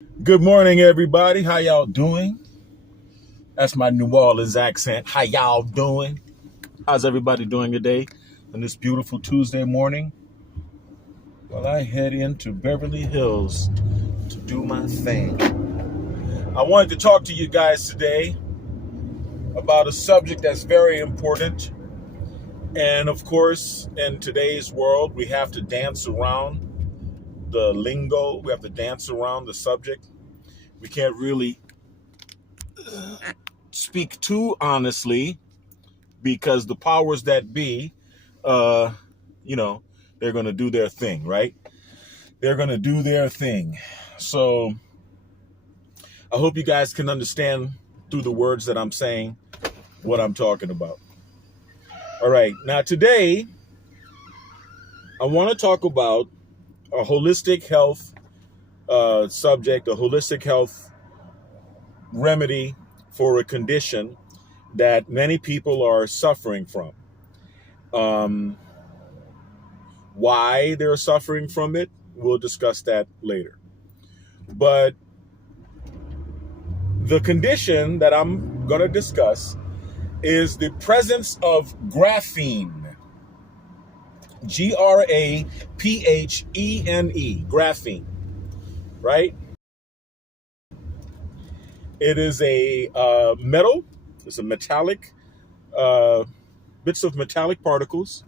Good morning, everybody. How y'all doing? That's my New Orleans accent. How y'all doing? How's everybody doing today on this beautiful Tuesday morning? Well, I head into Beverly Hills to do my thing. I wanted to talk to you guys today about a subject that's very important. And of course, in today's world, we have to dance around the lingo. We have to dance around the subject. We can't really speak too honestly because the powers that be, uh, you know, they're going to do their thing, right? They're going to do their thing. So I hope you guys can understand through the words that I'm saying what I'm talking about. All right. Now, today, I want to talk about a holistic health subject, a holistic health remedy for a condition that many people are suffering from. Um, why they're suffering from it, we'll discuss that later. But the condition that I'm going to discuss is the presence of graphene. Graphene, graphene, right? It is a metal, it's a metallic, uh, bits of metallic particles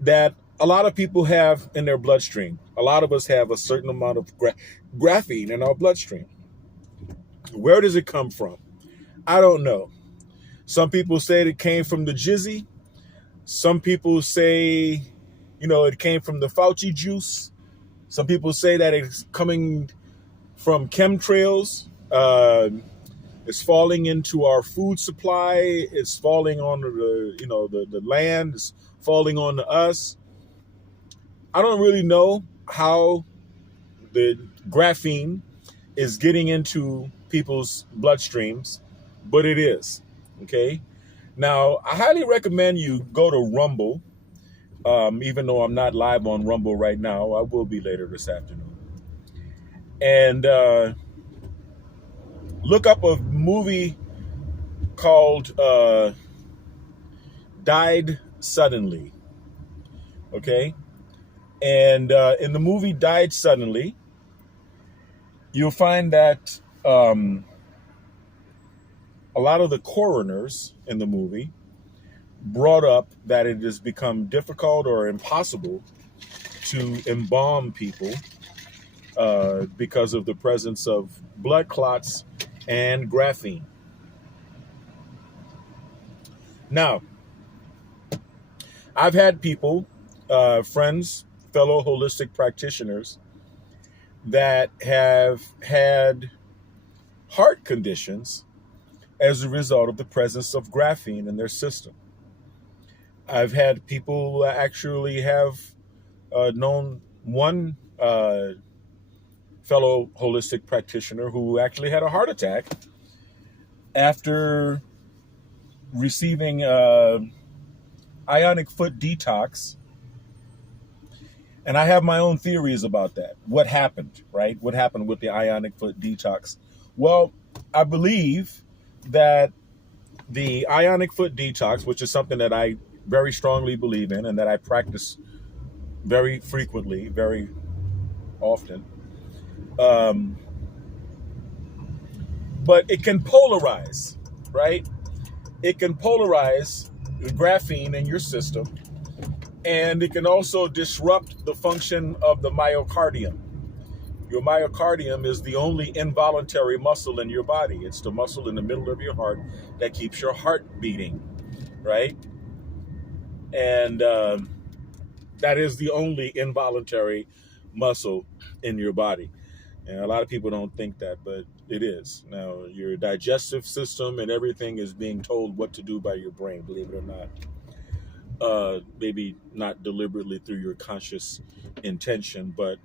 that a lot of people have in their bloodstream. A lot of us have a certain amount of graphene in our bloodstream. Where does it come from? I don't know. Some people say it came from the jizzy. Some people say, it came from the Fauci juice. Some people say that it's coming from chemtrails. It's falling into our food supply. It's falling on the land. It's falling on us. I don't really know how the graphene is getting into people's bloodstreams, but it is. Okay. Now, I highly recommend you go to Rumble. Even though I'm not live on Rumble right now, I will be later this afternoon. And look up a movie called Died Suddenly. Okay? And in the movie Died Suddenly, you'll find that a lot of the coroners in the movie brought up that it has become difficult or impossible to embalm people because of the presence of blood clots and graphene. Now, I've had people, friends, fellow holistic practitioners that have had heart conditions as a result of the presence of graphene in their system. I've had people actually have known one fellow holistic practitioner who actually had a heart attack after receiving ionic foot detox. And I have my own theories about that. What happened, right? What happened with the ionic foot detox? Well, I believe that the ionic foot detox, which is something that I very strongly believe in and that I practice very frequently, very often, but it can polarize, right? It can polarize the graphene in your system, and it can also disrupt the function of the myocardium. Your myocardium is the only involuntary muscle in your body. It's the muscle in the middle of your heart that keeps your heart beating, right? And that is the only involuntary muscle in your body. And a lot of people don't think that, but it is. Now, your digestive system and everything is being told what to do by your brain, believe it or not. Maybe not deliberately through your conscious intention, but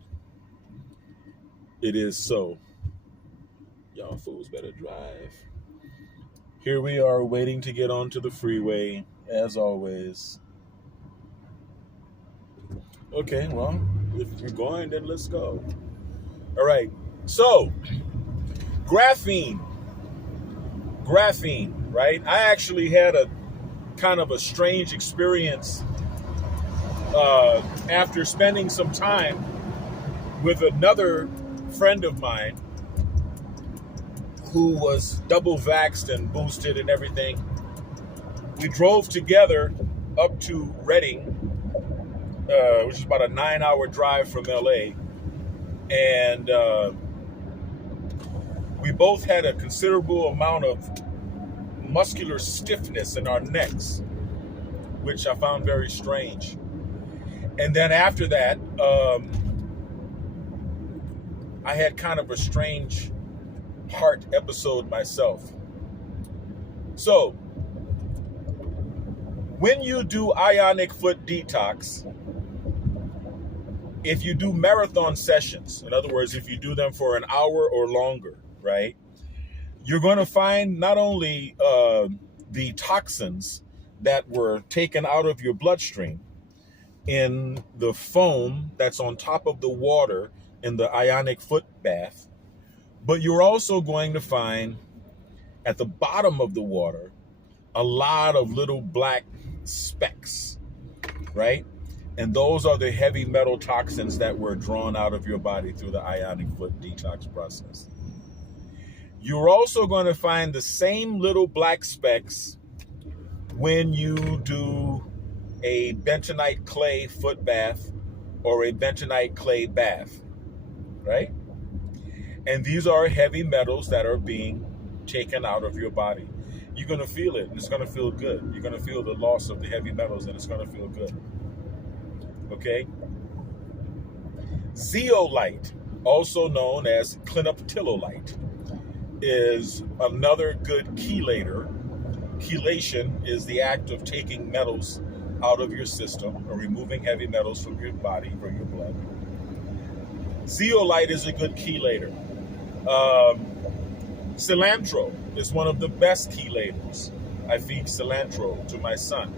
it is so. Y'all fools better drive. Here we are waiting to get onto the freeway, as always. Okay, well, if you're going, then let's go. All right. So, graphene, right? I actually had a kind of a strange experience after spending some time with another friend of mine who was double vaxxed and boosted and everything. We drove together up to Reading, which is about a 9-hour drive from LA. And we both had a considerable amount of muscular stiffness in our necks, which I found very strange. And then after that, I had kind of a strange heart episode myself. So, when you do ionic foot detox, if you do marathon sessions, in other words, if you do them for an hour or longer, right, you're going to find not only the toxins that were taken out of your bloodstream in the foam that's on top of the water in the ionic foot bath, but you're also going to find at the bottom of the water a lot of little black specks, right? And those are the heavy metal toxins that were drawn out of your body through the ionic foot detox process. You're also going to find the same little black specks when you do a bentonite clay foot bath or a bentonite clay bath, right? And these are heavy metals that are being taken out of your body. You're going to feel it, and it's going to feel good. You're going to feel the loss of the heavy metals, and it's going to feel good. Okay? Zeolite, also known as clinoptilolite, is another good chelator. Chelation is the act of taking metals out of your system or removing heavy metals from your body, from your blood. Zeolite is a good chelator. Cilantro is one of the best chelators. I feed cilantro to my son.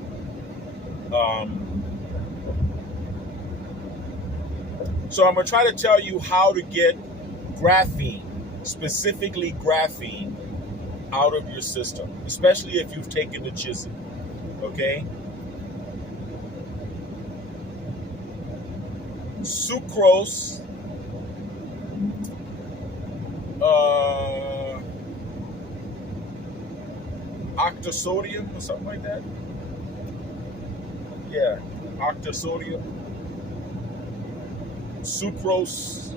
So I'm going to try to tell you how to get graphene, specifically graphene, out of your system, especially if you've taken the Chisin, okay? Sucrose, octosodium or something like that. Yeah, octosodium. Sucrose,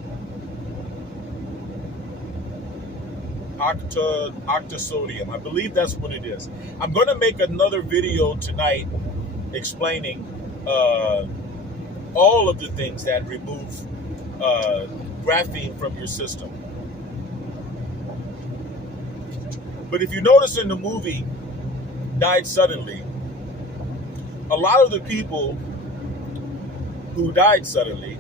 octosodium. I believe that's what it is. I'm going to make another video tonight explaining all of the things that remove graphene from your system. But if you notice in the movie Died Suddenly, a lot of the people who died suddenly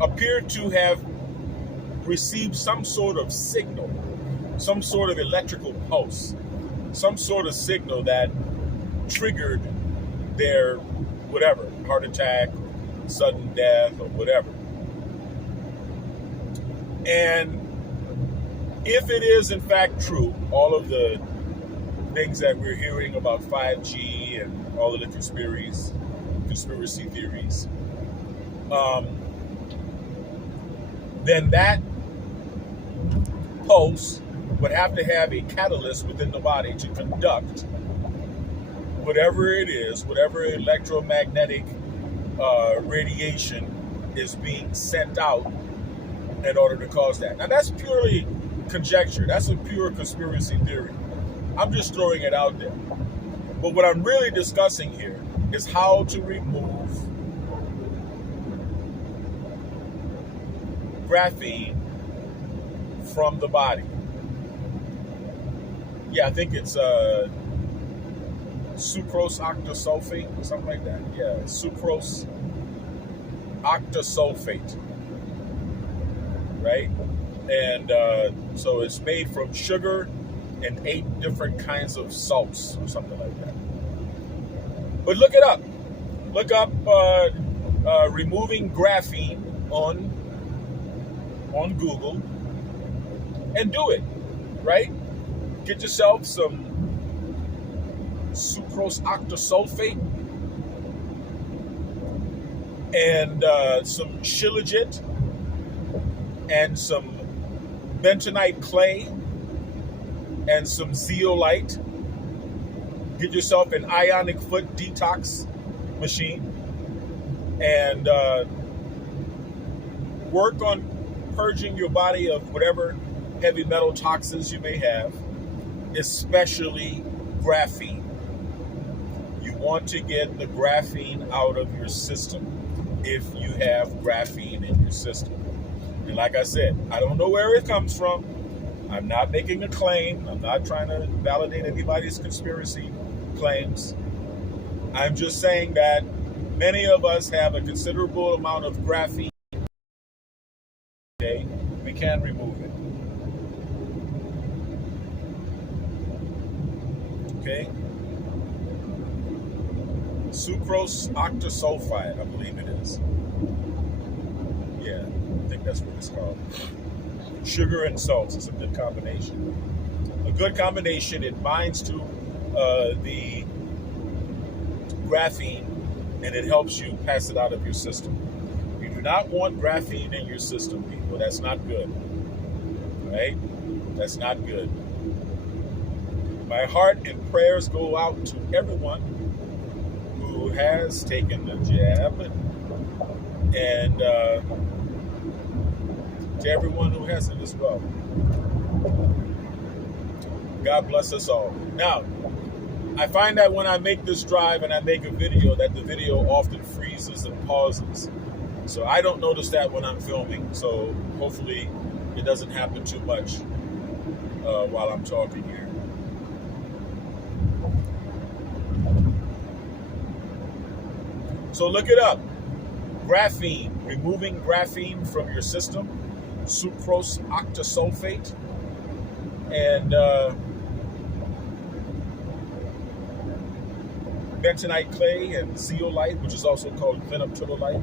appear to have received some sort of signal, some sort of electrical pulse, some sort of signal that triggered their whatever, heart attack, sudden death, or whatever. And if it is in fact true, all of the things that we're hearing about 5G and all of the conspiracy theories, then that pulse would have to have a catalyst within the body to conduct whatever it is, whatever electromagnetic radiation is being sent out in order to cause that. Now that's purely conjecture. That's a pure conspiracy theory. I'm just throwing it out there. But what I'm really discussing here is how to remove graphene from the body. Yeah, I think it's sucrose octosulfate, something like that. Yeah, sucrose octosulfate, right? And so it's made from sugar and 8 different kinds of salts or something like that. But look it up. Look up removing graphene on on Google and do it, right? Get yourself some sucrose octasulfate and some shilajit and some bentonite clay and some zeolite. Get yourself an ionic foot detox machine and work on purging your body of whatever heavy metal toxins you may have, especially graphene. You want to get the graphene out of your system if you have graphene in your system. And like I said, I don't know where it comes from. I'm not making a claim. I'm not trying to validate anybody's conspiracy claims. I'm just saying that many of us have a considerable amount of graphene. Okay, we can remove it. Okay. Sucrose octasulfide, I believe it is. Yeah, I think that's what it's called. Sugar and salts is a good combination. A good combination. It binds to the graphene and it helps you pass it out of your system. You do not want graphene in your system, people. That's not good. Right? That's not good. My heart and prayers go out to everyone who has taken the jab and to everyone who hasn't as well. God bless us all. Now, I find that when I make this drive and I make a video, that the video often freezes and pauses. So I don't notice that when I'm filming. So hopefully it doesn't happen too much while I'm talking here. So look it up. Graphene, removing graphene from your system, sucrose octasulfate, and bentonite clay and zeolite, which is also called clinoptilolite.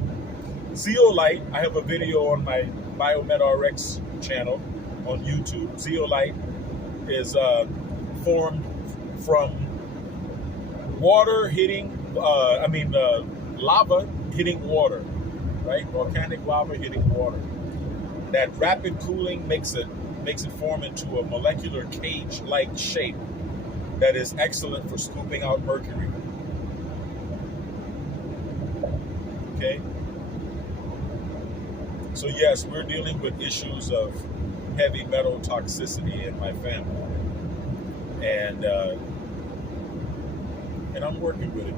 Zeolite, I have a video on my BioMedRx channel on YouTube. Zeolite is formed from water hitting, lava hitting water, right? Volcanic lava hitting water. That rapid cooling makes it form into a molecular cage-like shape that is excellent for scooping out mercury. Okay? So yes, we're dealing with issues of heavy metal toxicity in my family. And I'm working with it.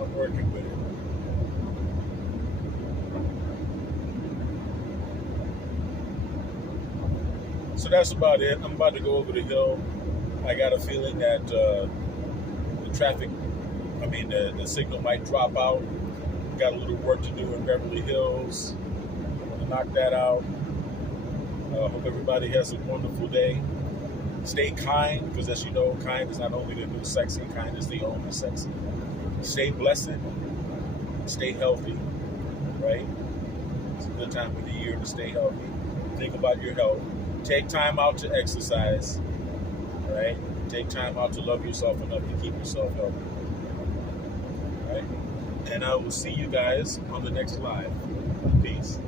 I'm working with it. So that's about it. I'm about to go over the hill. I got a feeling that the signal might drop out. Got a little work to do in Beverly Hills. I'm gonna knock that out. Hope everybody has a wonderful day. Stay kind, because as you know, kind is not only the new sexy, kind is the only sexy. Stay blessed. Stay healthy, right? It's a good time of the year to stay healthy. Think about your health. Take time out to exercise, right? Take time out to love yourself enough to keep yourself healthy, right? And I will see you guys on the next live. Peace.